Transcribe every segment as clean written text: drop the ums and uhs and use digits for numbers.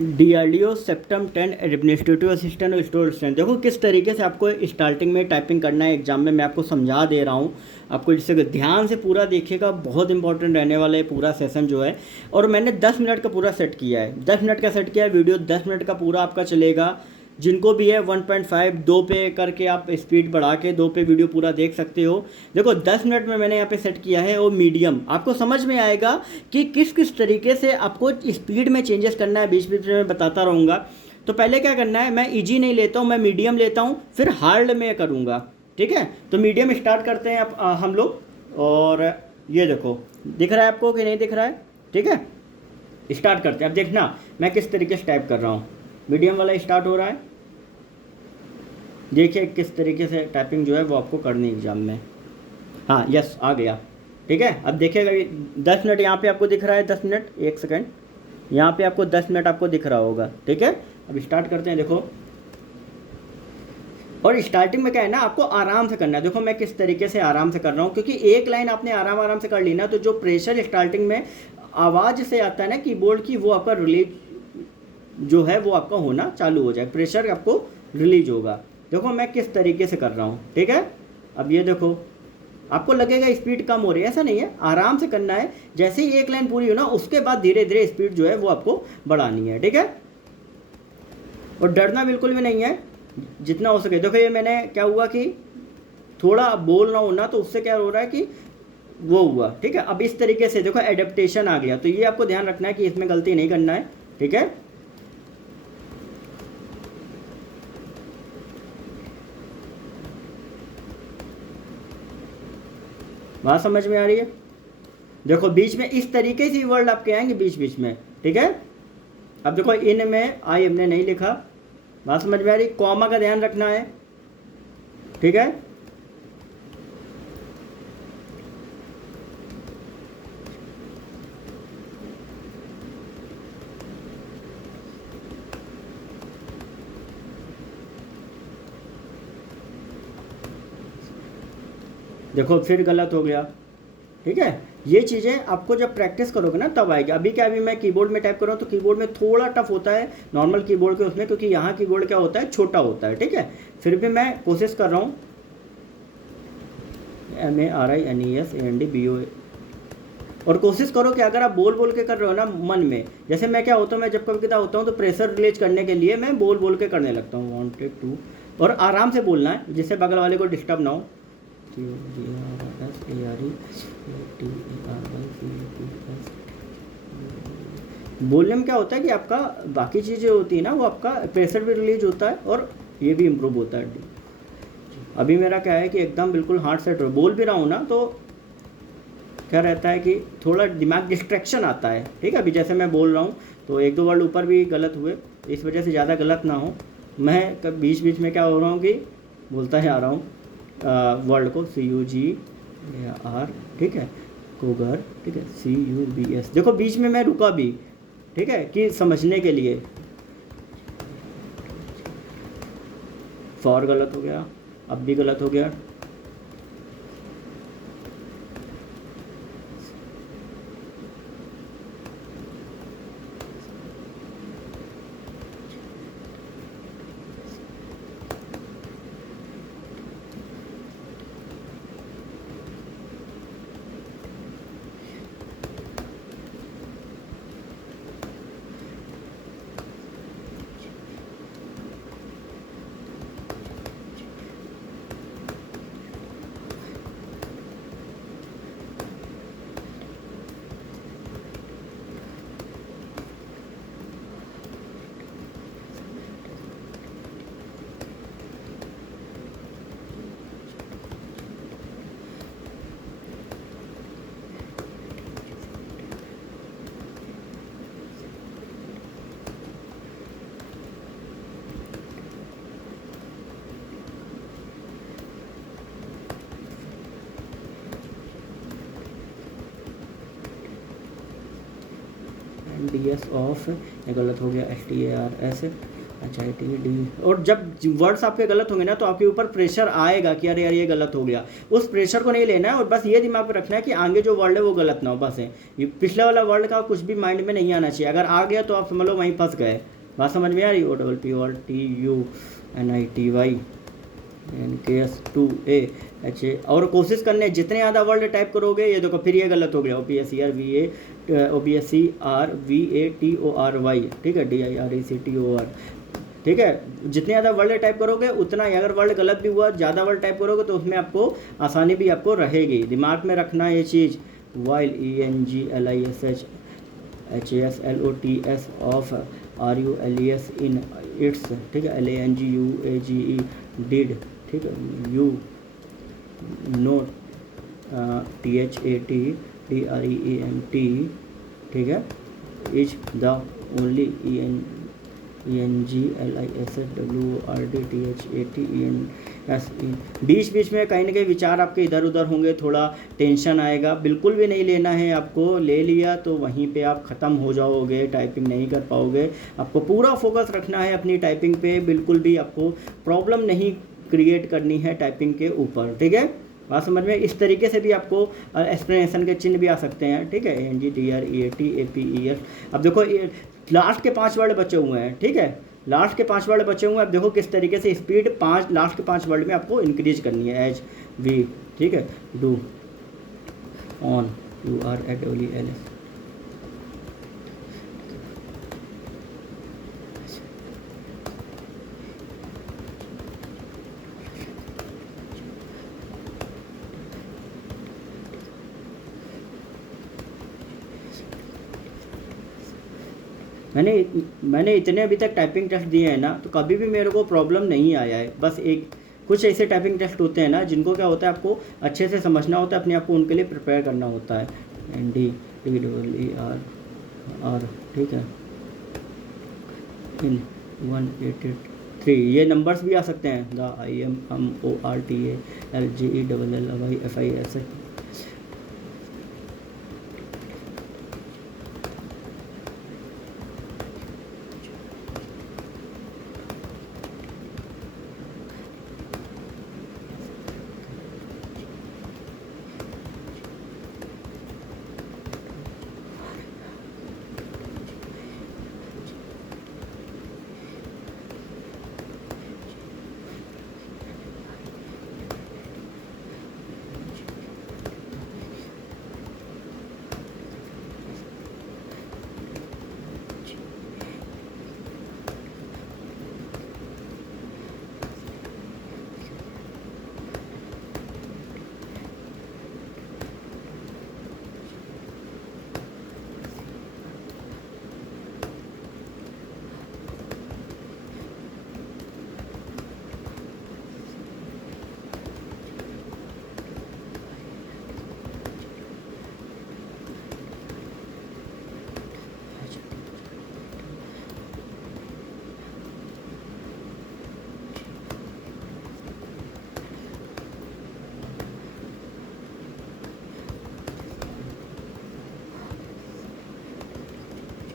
DRDO septum 10 administrative assistant और store assistant. देखो किस तरीके से आपको स्टार्टिंग में टाइपिंग करना है एग्जाम में, मैं आपको समझा दे रहा हूँ। आपको जिससे ध्यान से पूरा देखिएगा, बहुत इंपॉर्टेंट रहने वाला है पूरा सेशन जो है। और मैंने 10 मिनट का पूरा सेट किया है, 10 मिनट का सेट किया है वीडियो, 10 मिनट का पूरा आपका चलेगा। जिनको भी है 1.5 2 पे करके आप स्पीड बढ़ा के 2 पे वीडियो पूरा देख सकते हो। देखो 10 मिनट में मैंने यहाँ पे सेट किया है और मीडियम, आपको समझ में आएगा कि किस किस तरीके से आपको स्पीड में चेंजेस करना है, बीच बीच में मैं बताता रहूँगा। तो पहले क्या करना है, मैं ईजी नहीं लेता हूँ, मैं मीडियम लेता हूँ, फिर हार्ड में करूँगा। ठीक है, तो मीडियम स्टार्ट करते हैं हम लोग। और ये देखो, दिख रहा है आपको कि नहीं दिख रहा है? ठीक है, स्टार्ट करते हैं। अब देखना मैं किस तरीके से टाइप कर रहा हूँ। मीडियम वाला स्टार्ट हो रहा है, देखिए किस तरीके से टाइपिंग जो है वो आपको करनी है एग्जाम में। हाँ यस, आ गया। ठीक है, अब देखिएगा 10 मिनट यहाँ पे आपको दिख रहा है, 10 मिनट 1 सेकेंड, यहाँ पे आपको 10 मिनट आपको दिख रहा होगा। ठीक है, अब स्टार्ट करते हैं। देखो, और स्टार्टिंग में क्या है ना, आपको आराम से करना है। देखो मैं किस तरीके से आराम से कर रहा हूँ, क्योंकि एक लाइन आपने आराम आराम से कर ली ना, तो जो प्रेशर स्टार्टिंग में आवाज़ से आता है ना कीबोर्ड की, वो आपका रिलीज जो है वो आपका होना चालू हो जाए, प्रेशर आपको रिलीज होगा। देखो मैं किस तरीके से कर रहा हूँ। ठीक है, अब ये देखो, आपको लगेगा स्पीड कम हो रही है, ऐसा नहीं है, आराम से करना है। जैसे ही एक लाइन पूरी हो ना, उसके बाद धीरे धीरे स्पीड जो है वो आपको बढ़ानी है। ठीक है, और डरना बिल्कुल भी नहीं है, जितना हो सके। देखो ये मैंने क्या हुआ कि थोड़ा बोल रहा हूँ ना, तो उससे क्या हो रहा है कि वो हुआ। ठीक है, अब इस तरीके से देखो एडेप्टेशन आ गया, तो ये आपको ध्यान रखना है कि इसमें गलती नहीं करना है। ठीक है, बात समझ में आ रही है? देखो बीच में इस तरीके से वर्ड आपके आएंगे बीच बीच में। ठीक है, अब देखो इन में आई हमने नहीं लिखा, बात समझ में आ रही? कॉमा का ध्यान रखना है। ठीक है, देखो फिर गलत हो गया। ठीक है, ये चीज़ें आपको जब प्रैक्टिस करोगे ना तब आएगी। अभी क्या, अभी मैं कीबोर्ड में टाइप कर रहा हूँ, तो कीबोर्ड में थोड़ा टफ होता है नॉर्मल कीबोर्ड के उसमें, क्योंकि यहाँ कीबोर्ड क्या होता है, छोटा होता है। ठीक है, फिर भी मैं कोशिश कर रहा हूँ। MARINESANDBOA, और कोशिश करो कि अगर आप बोल बोल के कर रहे हो ना मन में, जैसे मैं क्या होता हूँ, मैं जब कभी कितना होता हूँ तो प्रेशर रिलीज करने के लिए मैं बोल बोल के करने लगता हूँ, वांटेड टू, और आराम से बोलना है जिससे बगल वाले को डिस्टर्ब ना हो। बोलने में क्या होता है कि आपका बाकी चीज़ें होती है ना, वो आपका प्रेशर भी रिलीज होता है और ये भी इम्प्रूव होता है। अभी मेरा क्या है कि एकदम बिल्कुल हार्ड सेट बोल भी रहा हूँ ना, तो क्या रहता है कि थोड़ा दिमाग डिस्ट्रैक्शन आता है। ठीक है, अभी जैसे मैं बोल रहा हूँ तो 1 2 वर्ड ऊपर भी गलत हुए, इस वजह से ज़्यादा गलत ना हो, मैं बीच बीच में क्या हो रहा हूँ कि बोलता ही आ रहा हूँ वर्ड को, CUGAR। ठीक है, कोगर। ठीक है, CUBS, देखो बीच में मैं रुका भी। ठीक है, कि समझने के लिए। फॉर गलत हो गया, अब भी गलत हो गया। DS ऑफ, ये गलत हो गया, STARS HITD। और जब वर्ड्स आपके गलत होंगे ना तो आपके ऊपर प्रेशर आएगा कि अरे यार ये गलत हो गया। उस प्रेशर को नहीं लेना है और बस ये दिमाग में रखना है कि आगे जो वर्ड है वो गलत ना हो, बस है ये पिछले वाला वर्ड का कुछ भी माइंड में नहीं आना चाहिए। अगर आ गया तो आप समझ लो वहीं फंस गए। बात समझ में आ रही? OPPORTUNITY NKS2A और कोशिश करने जितने ज़्यादा वर्ड टाइप करोगे, ये देखो फिर ये गलत हो गया, OPSCRVATORY, ठीक है, DIRECTOR, ठीक है। जितने ज़्यादा वर्ड टाइप करोगे उतना ही, अगर वर्ड गलत भी हुआ, ज़्यादा वर्ड टाइप करोगे तो उसमें आपको आसानी भी आपको रहेगी। दिमाग में रखना ये चीज़। While ENGLISH HASLOTS of RULES in its, ठीक है, LANGUAGE डिड, ठीक है, यू नोट THATDREENT, ठीक है, इज द ओनली ENGLISHWORDTHATENS। बीच बीच में कहीं ना कहीं विचार आपके इधर उधर होंगे, थोड़ा टेंशन आएगा, बिल्कुल भी नहीं लेना है आपको। ले लिया तो वहीं पे आप ख़त्म हो जाओगे, टाइपिंग नहीं कर पाओगे। आपको पूरा फोकस रखना है अपनी टाइपिंग पे, बिल्कुल भी आपको प्रॉब्लम नहीं क्रिएट करनी है टाइपिंग के ऊपर, ठीक है। बात समझ में? इस तरीके से भी आपको एक्सप्लेनेशन के चिन्ह भी आ सकते हैं, ठीक है, NGTREATAPES। अब देखो लास्ट के 5 वर्ड बचे हुए हैं, ठीक है, लास्ट के 5 वर्ड बचे हुए हैं। अब देखो किस तरीके से स्पीड लास्ट के 5 वर्ड में आपको इंक्रीज करनी है। एच वी, ठीक है, डू, ऑन, URAWLS। मैंने इतने अभी तक टाइपिंग टेस्ट दिए हैं ना, तो कभी भी मेरे को प्रॉब्लम नहीं आया है। बस एक कुछ ऐसे टाइपिंग टेस्ट होते हैं ना जिनको क्या होता है, आपको अच्छे से समझना होता है, अपने आप को उनके लिए प्रिपेयर करना होता है। NDTER, ठीक है, इन 183 ये नंबर्स भी आ सकते हैं, IMMORTALGELLYFIS।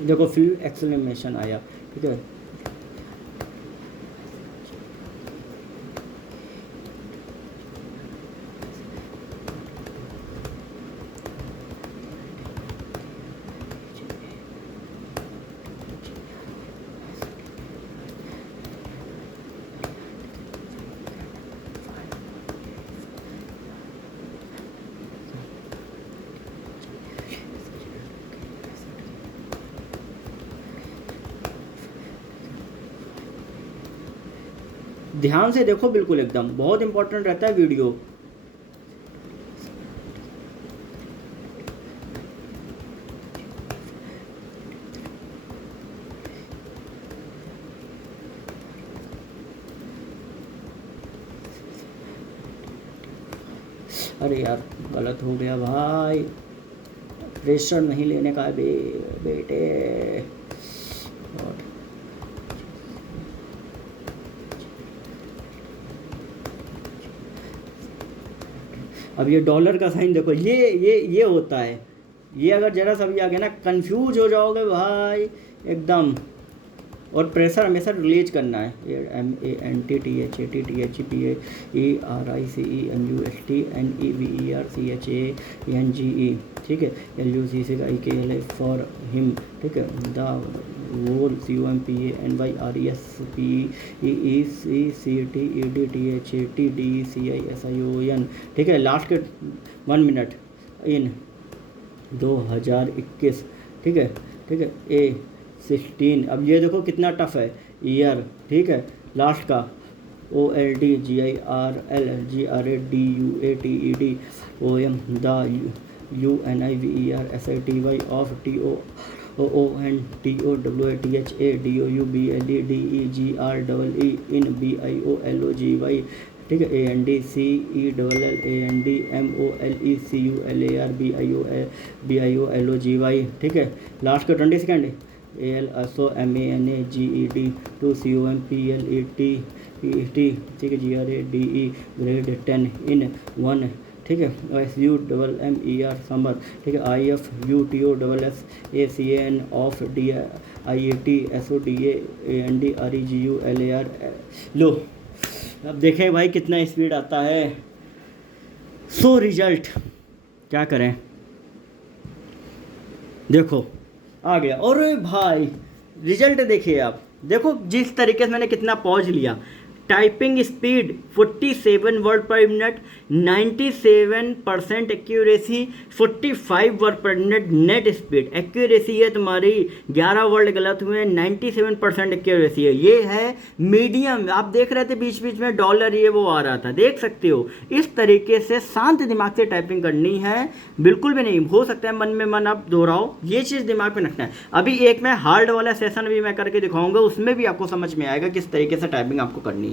देखो फिर एक्सक्लेमेशन आया, ठीक है। ध्यान से देखो, बिल्कुल एकदम बहुत इंपॉर्टेंट रहता है वीडियो। अरे यार गलत हो गया भाई, प्रेशर नहीं लेने का बेटे। अब ये डॉलर का साइन देखो, ये होता है, ये अगर जरा सा भी आ गया ना कंफ्यूज हो जाओगे भाई एकदम। और प्रेशर हमेशा रिलीज करना है, MEANTTHATPAERICENUSTNEVERCHANGE, ठीक है, LUCCIKLA फॉर हिम, ठीक है, द वोल COMPANYRESPECTEDTHATDECISION, ठीक है। लास्ट के 1 मिनट इन 2021, ठीक है, ठीक है। A16, अब ये देखो कितना टफ है, ईयर, ठीक है। लास्ट का OLDGIRLGRADUATED OM, the UNIVERSITY of TOONTOWATHADOUBLEDEGREE in BIOLOGY, ठीक है। ANDCELLANDMOLECULARBIOLOGY, ठीक है। लास्ट का 20 सेकेंड, ALSOMANAGED 2 COMPLETET, ठीक है, GRADE ग्रेड 10 इन 1, ठीक है। SUMMER समर, ठीक है। IFUTOSSACAN of DIET SODAANDREGULAR। लो, अब देखें भाई कितना स्पीड आता है। सो रिजल्ट क्या करें, देखो आ गया। और भाई रिजल्ट देखिए आप, देखो जिस तरीके से मैंने कितना पॉज लिया। टाइपिंग स्पीड 47 वर्ड पर मिनट, 97% एक्यूरेसी, 45 वर्ड पर मिनट नेट स्पीड। एक्यूरेसी है तुम्हारी 11 वर्ड गलत हुए, 97% एक्यूरेसी है। ये है मीडियम। आप देख रहे थे बीच बीच में डॉलर ये वो आ रहा था, देख सकते हो। इस तरीके से शांत दिमाग से टाइपिंग करनी है, बिल्कुल भी नहीं हो सकता है मन में मन आप दोहराओ, ये चीज़ दिमाग में रखना है। अभी एक मैं हार्ड वाला सेशन भी मैं करके दिखाऊंगा, उसमें भी आपको समझ में आएगा किस तरीके से टाइपिंग आपको करनी है।